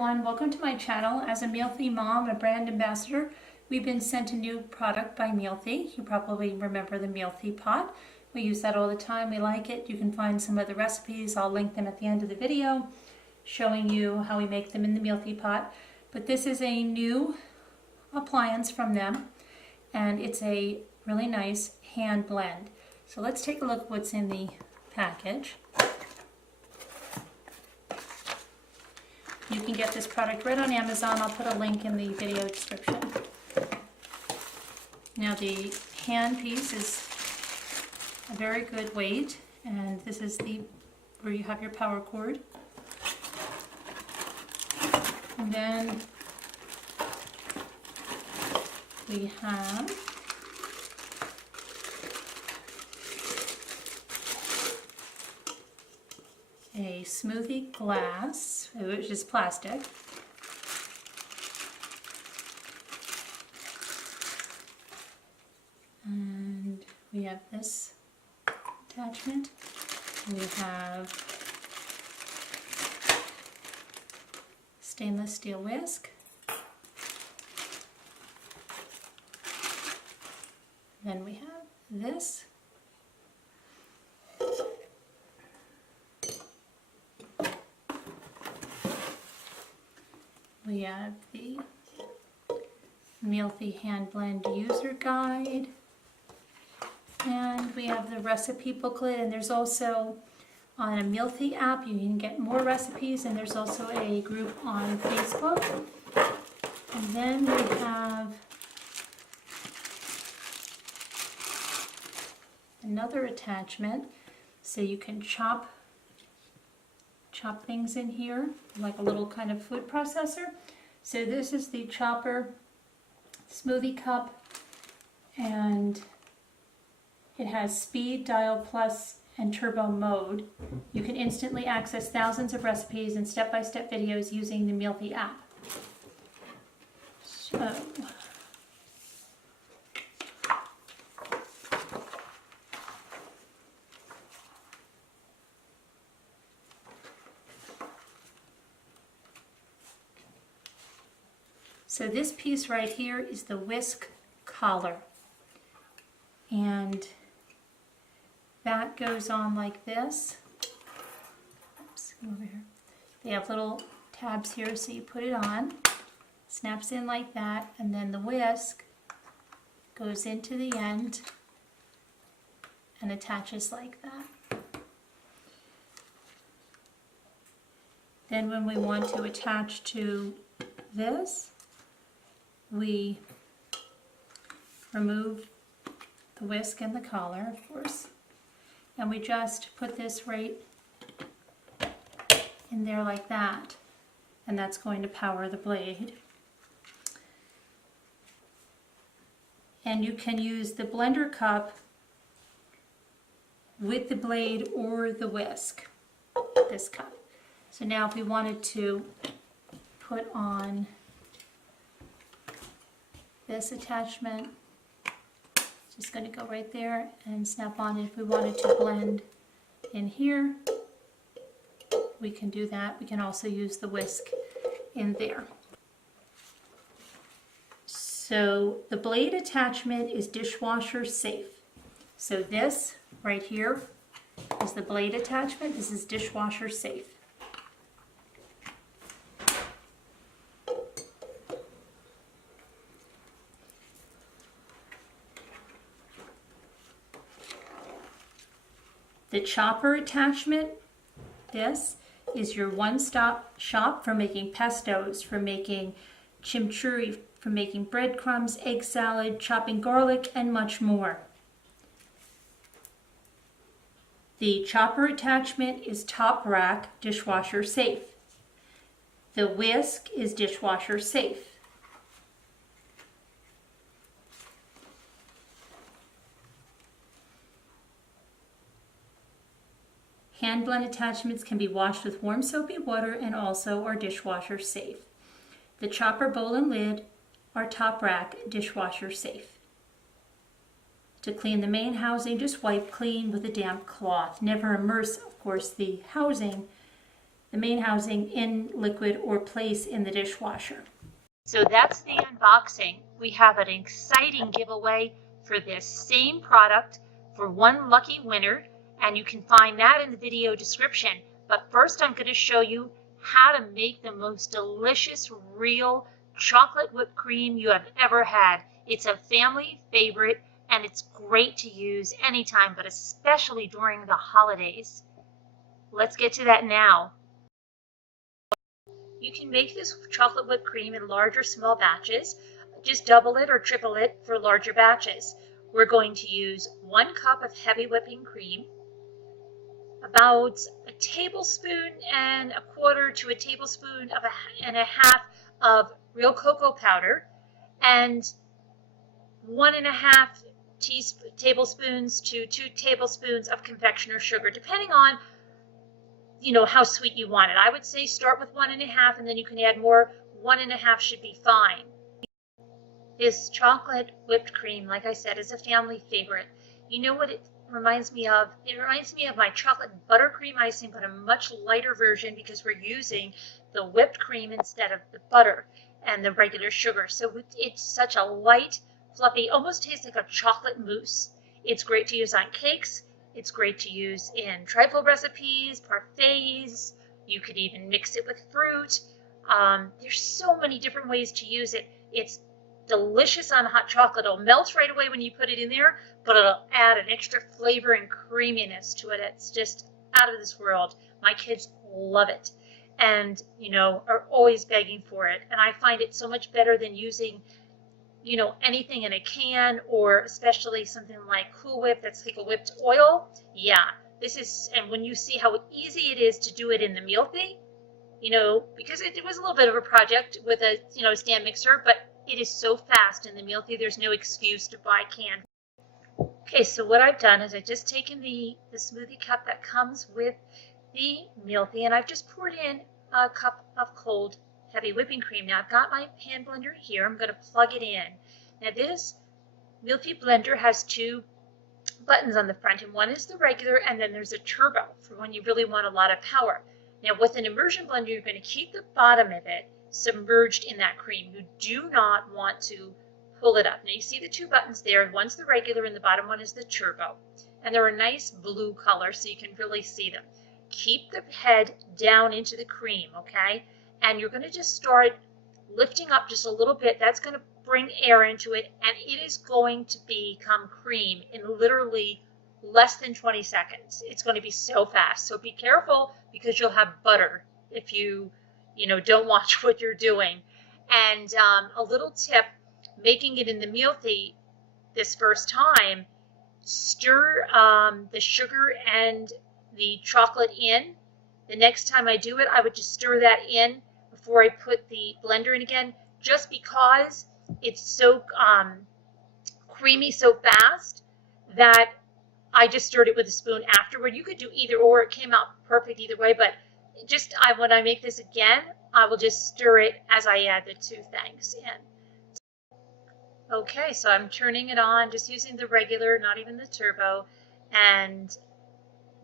everyone, welcome to my channel. As a Mealthy mom, a brand ambassador, we've been sent a new product by Mealthy. You probably remember the Mealthy pot. We use that all the time, we like it. You can find some of the recipes, I'll link them at the end of the video, showing you how we make them in the Mealthy pot. But this is a new appliance from them, and it's a really nice hand blend. So let's take a look what's in the package. You can get this product right on Amazon. I'll put a link in the video description. Now the hand piece is a very good weight, and this is the where you have your power cord. And then we have a smoothie glass, which is plastic. And we have this attachment. We have stainless steel whisk. Then we have this. We have the Mealthy Hand Blend user guide, and we have the recipe booklet, and there's also on a Mealthy app you can get more recipes, and there's also a group on Facebook. And then we have another attachment so you can chop things in here, like a little kind of food processor. So this is the chopper smoothie cup, and it has speed, dial plus, and turbo mode. You can instantly access thousands of recipes and step-by-step videos using the Mealthy app. So this piece right here is the whisk collar, and that goes on like this. Oops, over here. They have little tabs here, so you put it on, snaps in like that, and then the whisk goes into the end and attaches like that. Then when we want to attach to this, we remove the whisk and the collar, of course, and we just put this right in there like that, and that's going to power the blade. And you can use the blender cup with the blade or the whisk, this cup. So now if we wanted to put on this attachment, just going to go right there and snap on. If we wanted to blend in here, we can do that. We can also use the whisk in there. So the blade attachment is dishwasher safe. So this right here is the blade attachment. This is dishwasher safe. The chopper attachment, this is your one-stop shop for making pestos, for making chimichurri, for making breadcrumbs, egg salad, chopping garlic, and much more. The chopper attachment is top rack, dishwasher safe. The whisk is dishwasher safe. Hand blend attachments can be washed with warm soapy water and also are dishwasher safe. The chopper bowl and lid are top rack, dishwasher safe. To clean the main housing, just wipe clean with a damp cloth. Never immerse, of course, the housing the main housing in liquid or place in the dishwasher. So that's the unboxing. We have an exciting giveaway for this same product for one lucky winner, and you can find that in the video description. But first I'm going to show you how to make the most delicious real chocolate whipped cream you have ever had. It's a family favorite and it's great to use anytime, but especially during the holidays. Let's get to that now. You can make this chocolate whipped cream in large or small batches. Just double it or triple it for larger batches. We're going to use 1 cup of heavy whipping cream, about a tablespoon and a quarter to a tablespoon and a half of real cocoa powder, and 1.5 tablespoons to 2 tablespoons of confectioner's sugar, depending on how sweet you want it. I would say start with 1.5 and then you can add more. 1.5 should be fine. This chocolate whipped cream, like I said, is a family favorite. You know what it reminds me of? It reminds me of my chocolate buttercream icing, but a much lighter version because we're using the whipped cream instead of the butter and the regular sugar. So it's such a light, fluffy, almost tastes like a chocolate mousse. It's great to use on cakes. It's great to use in trifle recipes, parfaits. You could even mix it with fruit. There's so many different ways to use it. It's delicious on hot chocolate. It'll melt right away when you put it in there, but it'll add an extra flavor and creaminess to it. It's just out of this world. My kids love it and, are always begging for it. And I find it so much better than using anything in a can, or especially something like Cool Whip that's like a whipped oil. Yeah, this is, and when you see how easy it is to do it in the Mealthy, because it was a little bit of a project with a, stand mixer, but it is so fast in the Mealthy, there's no excuse to buy canned. Okay, so what I've done is I've just taken the smoothie cup that comes with the Mealthy, and I've just poured in a cup of cold heavy whipping cream. Now I've got my hand blender here. I'm going to plug it in. Now this Mealthy blender has 2 buttons on the front, and one is the regular, and then there's a turbo for when you really want a lot of power. Now with an immersion blender, you're going to keep the bottom of it submerged in that cream. You do not want to pull it up. Now you see the 2 buttons there. One's the regular and the bottom one is the turbo. And they're a nice blue color so you can really see them. Keep the head down into the cream, okay? And you're going to just start lifting up just a little bit. That's going to bring air into it, and it is going to become cream in literally less than 20 seconds. It's going to be so fast. So be careful because you'll have butter if you don't watch what you're doing. And a little tip, making it in the Mealthy this first time, stir the sugar and the chocolate in. The next time I do it, I would just stir that in before I put the blender in again, just because it's so creamy so fast that I just stirred it with a spoon afterward. You could do either or. It came out perfect either way, but just when I make this again, I will just stir it as I add the 2 things in. Okay, so I'm turning it on, just using the regular, not even the turbo, and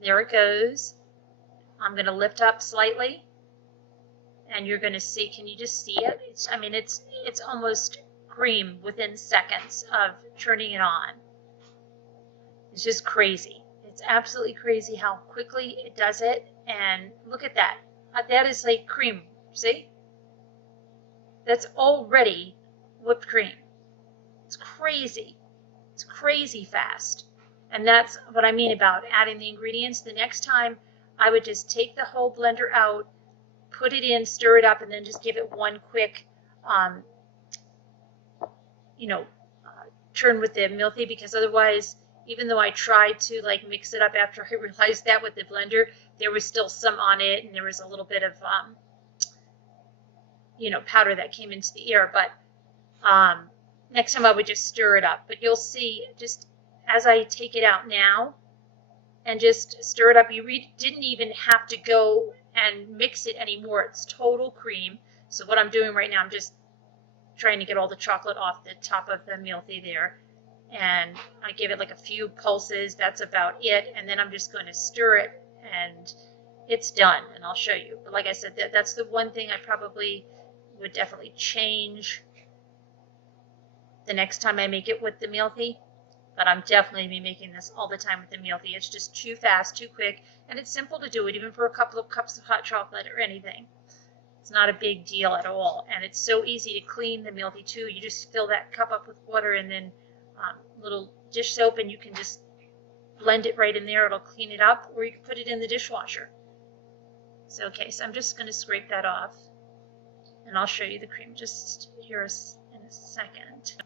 there it goes. I'm going to lift up slightly, and you're going to see, can you just see it? It's almost cream within seconds of turning it on. It's just crazy. It's absolutely crazy how quickly it does it, and look at that. That is like cream, see? That's already whipped cream. It's crazy. It's crazy fast. And that's what I mean about adding the ingredients. The next time, I would just take the whole blender out, put it in, stir it up, and then just give it one quick, turn with the Mealthy, because otherwise, even though I tried to mix it up after I realized that with the blender, there was still some on it, and there was a little bit of, powder that came into the air. But next time I would just stir it up. But you'll see, just as I take it out now and just stir it up, you didn't even have to go and mix it anymore. It's total cream. So what I'm doing right now, I'm just trying to get all the chocolate off the top of the Mealthy there. And I give it like a few pulses. That's about it. And then I'm just going to stir it and it's done, and I'll show you. But like I said, that's the one thing I probably would definitely change the next time I make it with the Mealthy. But I'm definitely be making this all the time with the Mealthy. It's just too fast, too quick, and it's simple to do it, even for a couple of cups of hot chocolate or anything. It's not a big deal at all, and it's so easy to clean the Mealthy too. You just fill that cup up with water and then little dish soap, and you can just blend it right in there. It'll clean it up, or you can put it in the dishwasher. So okay, so I'm just going to scrape that off, and I'll show you the cream just here in a second.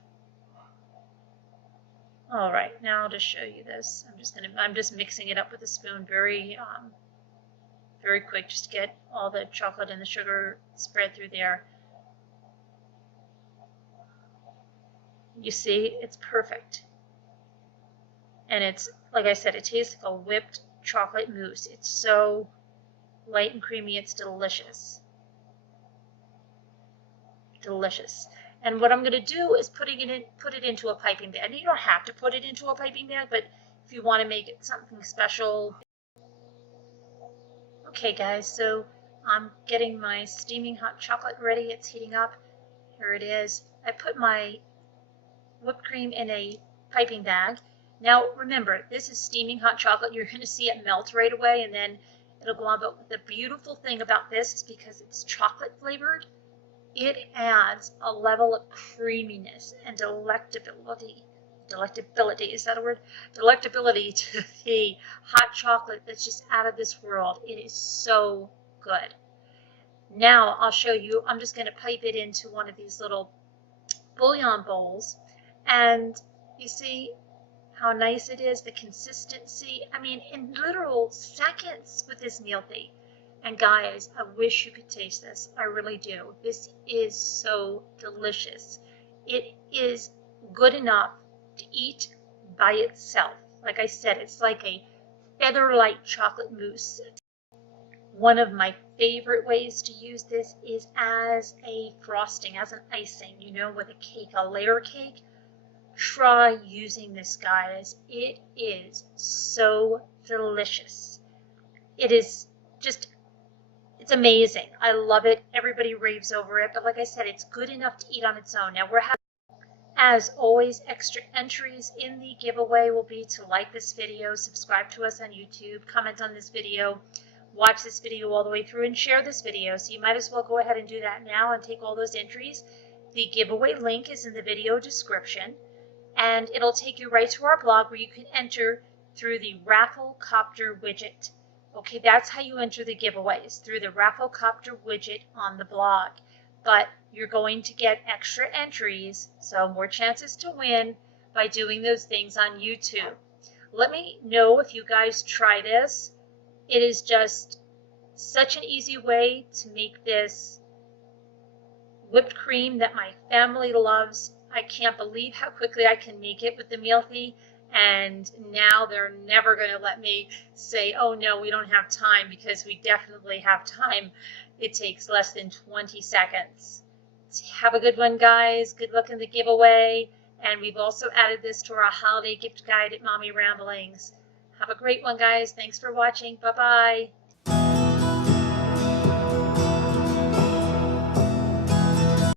All right, now I'll just show you this. I'm just mixing it up with a spoon, very quick, just to get all the chocolate and the sugar spread through there. You see, it's perfect. And it's, like I said, it tastes like a whipped chocolate mousse. It's so light and creamy, it's delicious. Delicious. And what I'm going to do is put it into a piping bag. And you don't have to put it into a piping bag, but if you want to make it something special. Okay guys, so I'm getting my steaming hot chocolate ready. It's heating up. Here it is. I put my whipped cream in a piping bag. Now remember, this is steaming hot chocolate. You're going to see it melt right away and then it'll go on. But the beautiful thing about this is because it's chocolate flavored, it adds a level of creaminess and delectability. Delectability, is that a word? Delectability to the hot chocolate that's just out of this world. It is so good. Now I'll show you. I'm just going to pipe it into one of these little bouillon bowls, and you see how nice it is, the consistency. I mean, in literal seconds with this Mealthy. And guys, I wish you could taste this. I really do. This is so delicious. It is good enough to eat by itself. Like I said, it's like a feather-light chocolate mousse. One of my favorite ways to use this is as a frosting, as an icing, you know, with a cake, a layer cake. Try using this, guys. It is so delicious. It is just, it's amazing. I love it. Everybody raves over it. But like I said, it's good enough to eat on its own. Now we're having, as always, extra entries in the giveaway will be to like this video, subscribe to us on YouTube, comment on this video, watch this video all the way through, and share this video. So you might as well go ahead and do that now and take all those entries. The giveaway link is in the video description, and it'll take you right to our blog where you can enter through the Rafflecopter widget. Okay, that's how you enter the giveaways, through the Rafflecopter widget on the blog. But you're going to get extra entries, so more chances to win by doing those things on YouTube. Let me know if you guys try this. It is just such an easy way to make this whipped cream that my family loves. I can't believe how quickly I can make it with the Mealthy. And now they're never going to let me say, oh no, we don't have time, because we definitely have time. It takes less than 20 seconds. So have a good one, guys. Good luck in the giveaway. And we've also added this to our holiday gift guide at Mommy Ramblings. Have a great one, guys. Thanks for watching. Bye-bye.